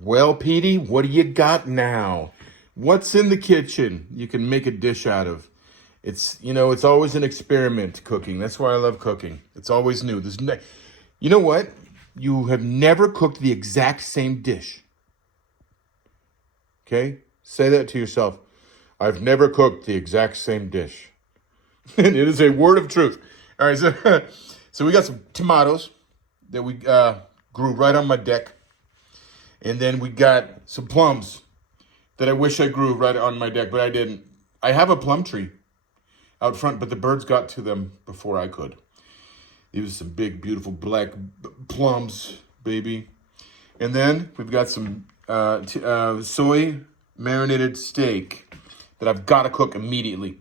Well, Petey, what do you got now? What's in the kitchen you can make a dish out of? It's always an experiment cooking. That's why I love cooking. It's always new. You know what? You have never cooked the exact same dish. Okay? Say that to yourself. I've never cooked the exact same dish. And it is a word of truth. All right, so we got some tomatoes that we grew right on my deck. And then we got some plums that I wish I grew right on my deck, but I didn't. I have a plum tree out front, but the birds got to them before I could. These are some big, beautiful black plums, baby. And then we've got some soy marinated steak that I've got to cook immediately.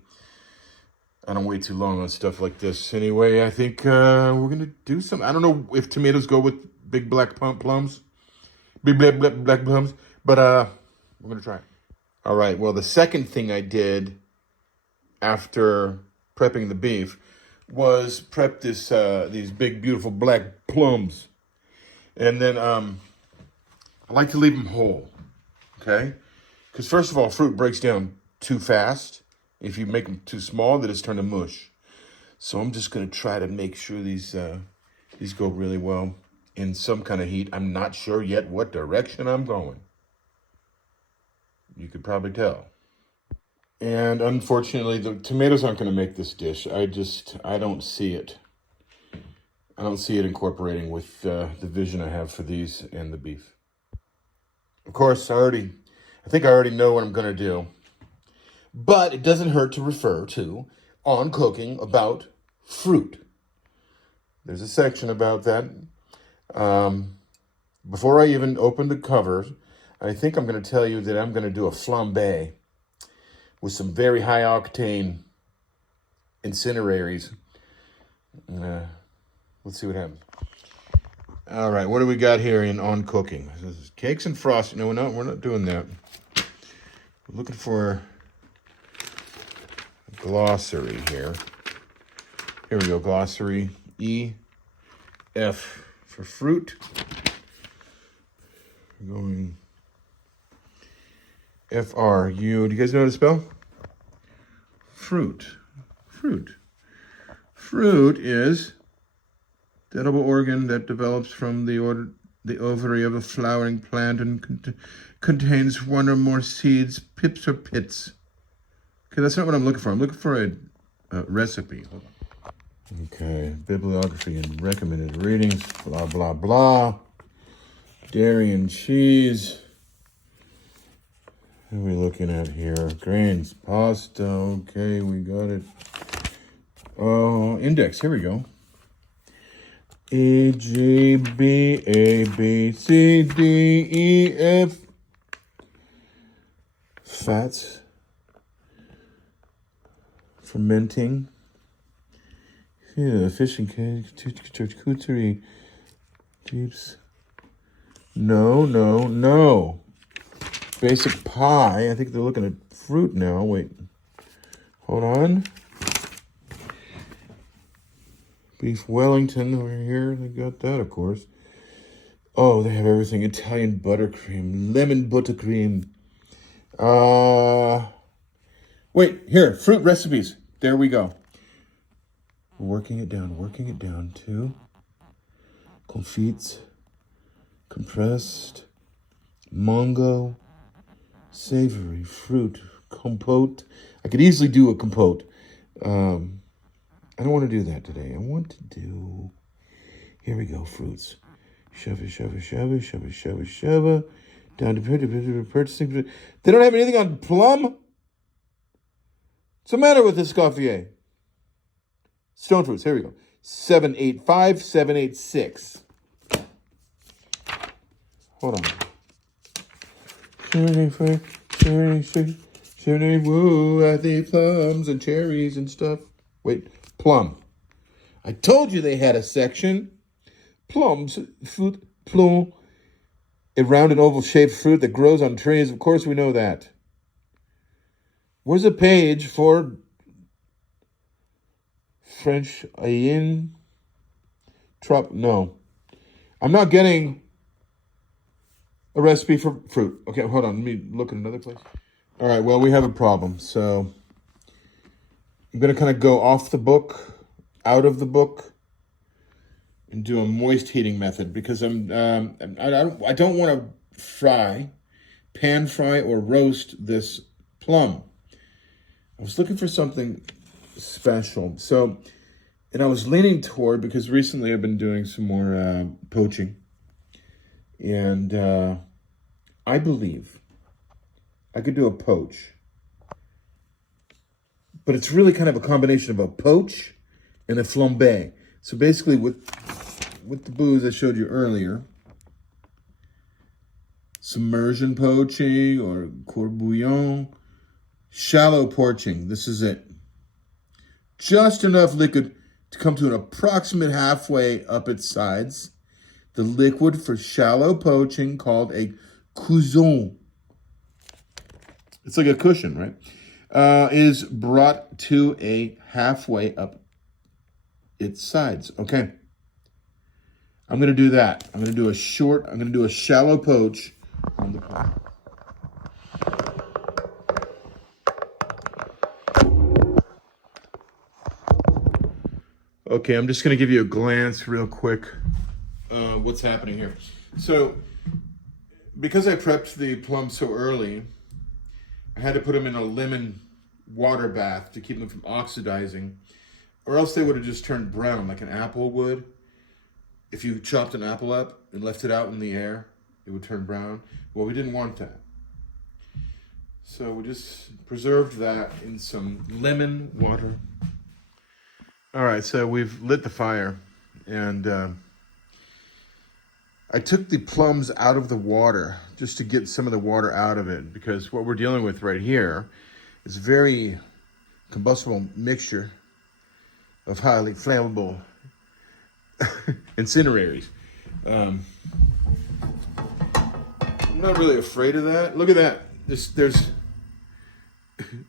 I don't wait too long on stuff like this. Anyway, I think we're going to do some. I don't know if tomatoes go with big black plums. Big black plums. But we're going to try it. All right. Well, the second thing I did after prepping the beef was prep these big, beautiful black plums. And then I like to leave them whole. Okay? Because first of all, fruit breaks down too fast. If you make them too small, they just turn to mush. So I'm just going to try to make sure these go really well in some kind of heat. I'm not sure yet what direction I'm going. You could probably tell. And unfortunately, the tomatoes aren't going to make this dish. I don't see it. I don't see it incorporating with the vision I have for these and the beef. Of course, I think I already know what I'm going to do. But it doesn't hurt to refer to On Cooking about fruit. There's a section about that. Before I even open the covers, I think I'm going to tell you that I'm going to do a flambe with some very high octane incineraries. Let's see what happens. All right, what do we got here in On Cooking? This is cakes and frosting. No, we're not doing that. We're looking for a glossary here. Here we go, glossary. E, F for fruit. We're going F-R-U. Do you guys know how to spell? Fruit. Fruit is the edible organ that develops from the ovary of a flowering plant and contains one or more seeds, pips or pits. Okay, that's not what I'm looking for. I'm looking for a recipe. Hold on. Okay, bibliography and recommended readings, blah, blah, blah. Dairy and cheese. What are we looking at here? Grains, pasta. Okay, we got it. Index. Here we go. E, G, B, A, B, C, D, E, F. Fats. Fermenting. Yeah, fishing cake. Charcuterie. Deeps. No. Basic pie. I think they're looking at fruit now. Wait. Hold on. Beef Wellington over here. They got that, of course. Oh, they have everything. Italian buttercream. Lemon buttercream. Wait. Here. Fruit recipes. There we go. Working it down to confits. Compressed. Mango. Savory fruit compote. I could easily do a compote. I don't want to do that today. I want to do. Here we go. Fruits. Shove. Down to purchasing. They don't have anything on plum. What's the matter with this Scoffier? Stone fruits. Here we go. 785, 786. Hold on. 78, woo, I think plums and cherries and stuff. Wait, plum. I told you they had a section. Plums, fruit, plum. A round and oval shaped fruit that grows on trees. Of course we know that. Where's a page for French ayin? No. I'm not getting a recipe for fruit. Okay, hold on. Let me look at another place. All right, well, we have a problem. So I'm going to kind of go off the book, out of the book, and do a moist heating method because I don't want to fry, pan fry, or roast this plum. I was looking for something special. So, and I was leaning toward, because recently I've been doing some more poaching. And I believe I could do a poach. But it's really kind of a combination of a poach and a flambe. So basically with the booze I showed you earlier, submersion poaching or court bouillon, shallow poaching, this is it. Just enough liquid to come to an approximate halfway up its sides. The liquid for shallow poaching, called a couson, it's like a cushion, right? Is brought to a halfway up its sides. Okay. I'm going to do that. I'm going to do a shallow poach on the plum. Okay, I'm just going to give you a glance real quick. What's happening here. So, because I prepped the plums so early, I had to put them in a lemon water bath to keep them from oxidizing, or else they would have just turned brown like an apple would. If you chopped an apple up and left it out in the air, it would turn brown. Well, we didn't want that. So we just preserved that in some lemon water. All right, so we've lit the fire, and I took the plums out of the water just to get some of the water out of it, because what we're dealing with right here is a very combustible mixture of highly flammable incinerators. I'm not really afraid of that. Look at that.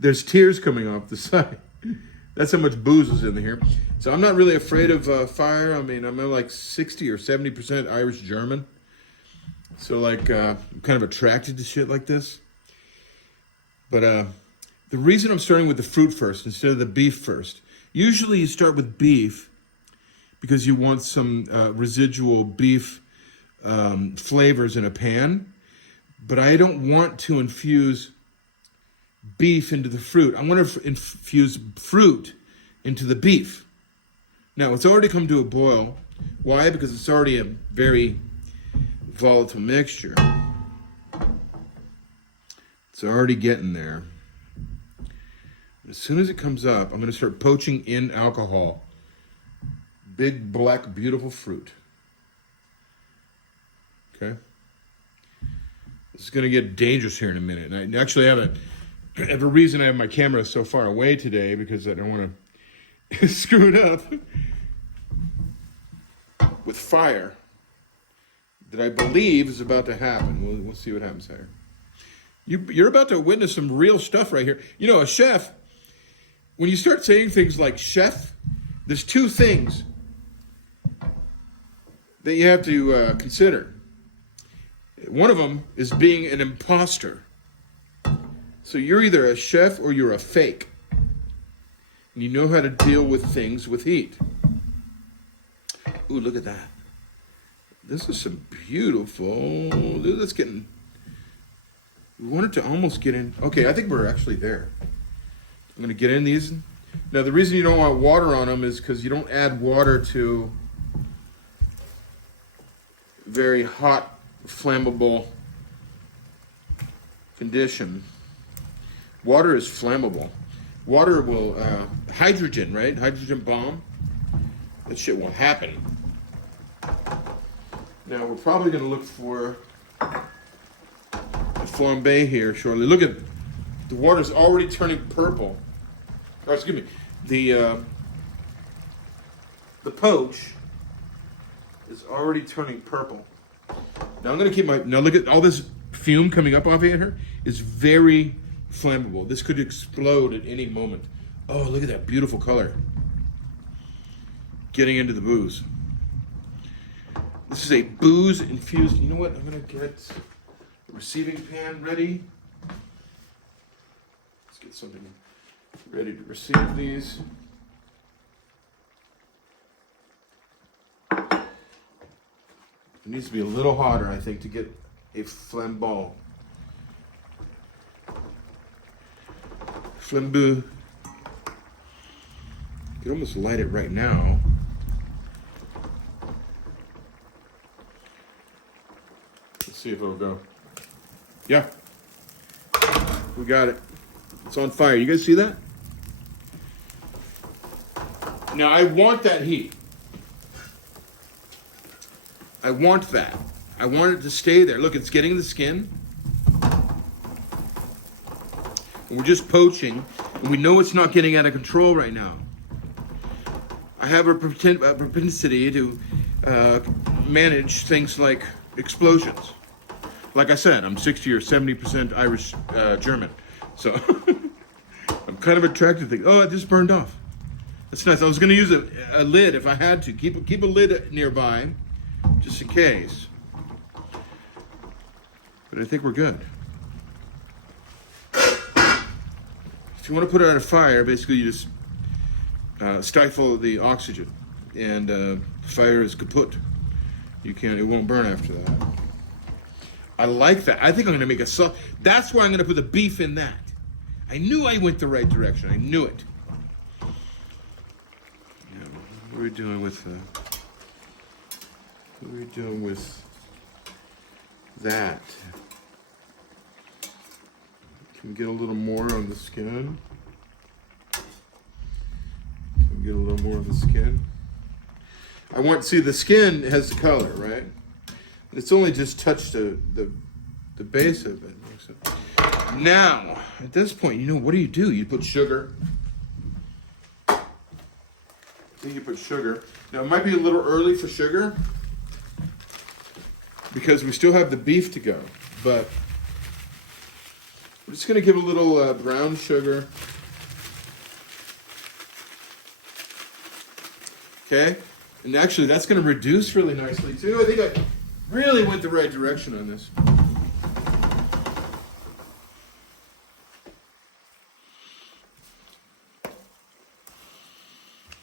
There's tears coming off the side. That's how much booze is in here. So I'm not really afraid of fire. I mean, I'm like 60 or 70% Irish German. So like, I'm kind of attracted to shit like this. But the reason I'm starting with the fruit first instead of the beef first. Usually you start with beef because you want some residual beef flavors in a pan. But I don't want to infuse beef into the fruit. I want to infuse fruit into the beef. Now, it's already come to a boil. Why? Because it's already a very volatile mixture. It's already getting there. As soon as it comes up, I'm going to start poaching in alcohol. Big, black, beautiful fruit. Okay? This is going to get dangerous here in a minute. And I actually have a reason I have my camera so far away today, because I don't want to screw it up with fire that I believe is about to happen. We'll see what happens here. You're about to witness some real stuff right here. You know, a chef, when you start saying things like chef, there's two things that you have to consider. One of them is being an imposter. So you're either a chef or you're a fake. And you know how to deal with things with heat. Ooh, look at that. This is some beautiful, that's getting, we want it to almost get in. Okay, I think we're actually there. I'm going to get in these. Now, the reason you don't want water on them is because you don't add water to very hot, flammable condition. Water is flammable. Water will, hydrogen, right? Hydrogen bomb. That shit won't happen. Now, we're probably going to look for a flambe here shortly. Look at, the water's already turning purple. Oh, excuse me. The poach is already turning purple. Now, I'm going to keep now look at all this fume coming up off of here. It's very flammable. This could explode at any moment. Oh, look at that beautiful color. Getting into the booze. This is a booze infused. You know what? I'm gonna get receiving pan ready. Let's get something ready to receive these. It needs to be a little hotter, I think, to get a flambeau. Flambeau. You can almost light it right now. Let's see if it'll go. Yeah. We got it. It's on fire. You guys see that? Now I want that heat. I want that. I want it to stay there. Look, it's getting the skin. And we're just poaching, and we know it's not getting out of control right now. I have a propensity to manage things like explosions. Like I said, I'm 60 or 70% Irish German. So I'm kind of attracted to things. Oh, it just burned off. That's nice. I was going to use a lid if I had to. Keep a lid nearby, just in case. But I think we're good. If you want to put it on a fire, basically you just stifle the oxygen, and fire is kaput. It won't burn after that. I like that. I think I'm going to make a sauce. That's why I'm going to put the beef in that. I knew I went the right direction. I knew it. What are we doing with that? Can we get a little more on the skin? Can we get a little more of the skin? See, the skin has the color, right? It's only just touched the base of it. Now, at this point, what do? You put sugar. I think you put sugar. Now, it might be a little early for sugar because we still have the beef to go, but we're just going to give a little brown sugar. Okay? And actually, that's going to reduce really nicely, too. I think I really went the right direction on this.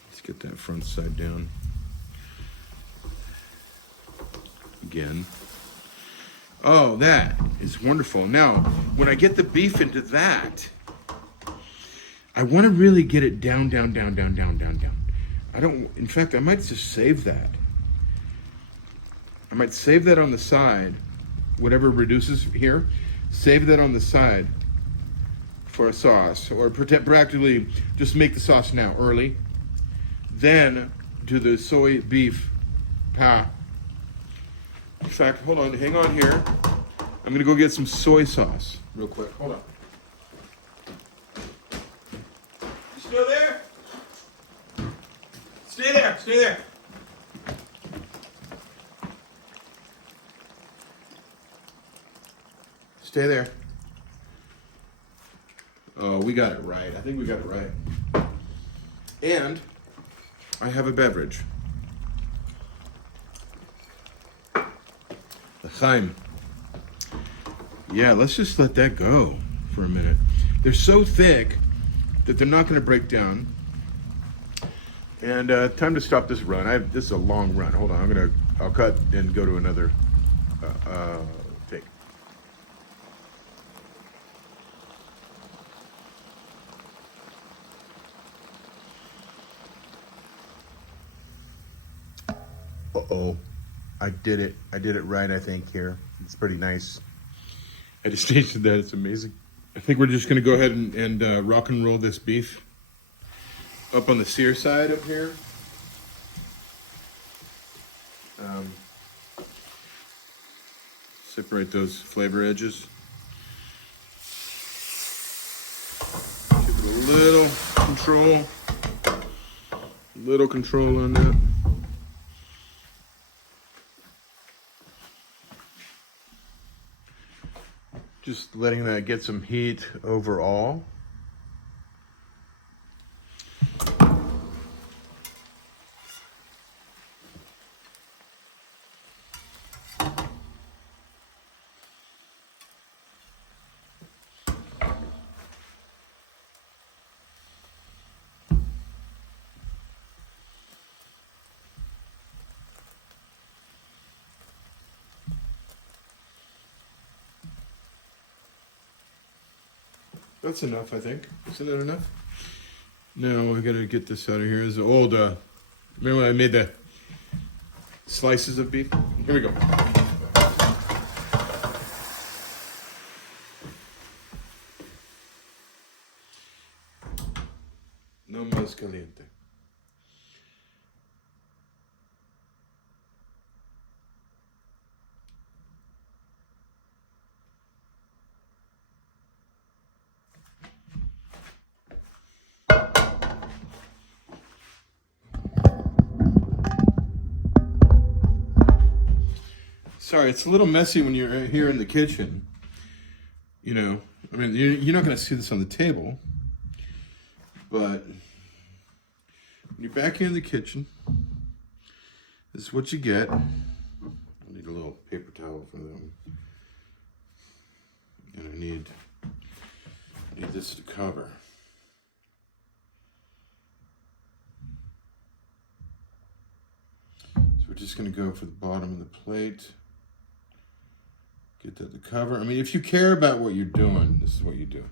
Let's get that front side down. Again. Oh, that is wonderful. Now, when I get the beef into that, I want to really get it down. In fact, I might just save that. I might save that on the side, whatever reduces here, save that on the side for a sauce, or practically just make the sauce now early, then do the soy beef pa. In fact, hold on, hang on here. I'm gonna go get some soy sauce real quick. Hold on. You still there? Stay there, stay there. Stay there. Oh, we got it right. I think we got it right. And I have a beverage. L'chaim. Yeah, let's just let that go for a minute. They're so thick that they're not going to break down. And time to stop this run. This is a long run. Hold on, I'll cut and go to another take. Uh-oh. I did it. I did it right, I think, here. It's pretty nice. I just tasted that. It's amazing. I think we're just going to go ahead and rock and roll this beef up on the sear side up here. Separate those flavor edges. Give it a little control on that. Just letting that get some heat overall. That's enough, I think. Isn't that enough? Now we gotta get this out of here. This is old, remember when I made the slices of beef? Here we go. No más caliente. Sorry, it's a little messy when you're here in the kitchen. You know, I mean, you're not going to see this on the table, but when you're back here in the kitchen, this is what you get. I need a little paper towel for them. And I need this to cover. So we're just going to go for the bottom of the plate. Get that to cover. I mean, if you care about what you're doing, this is what you do.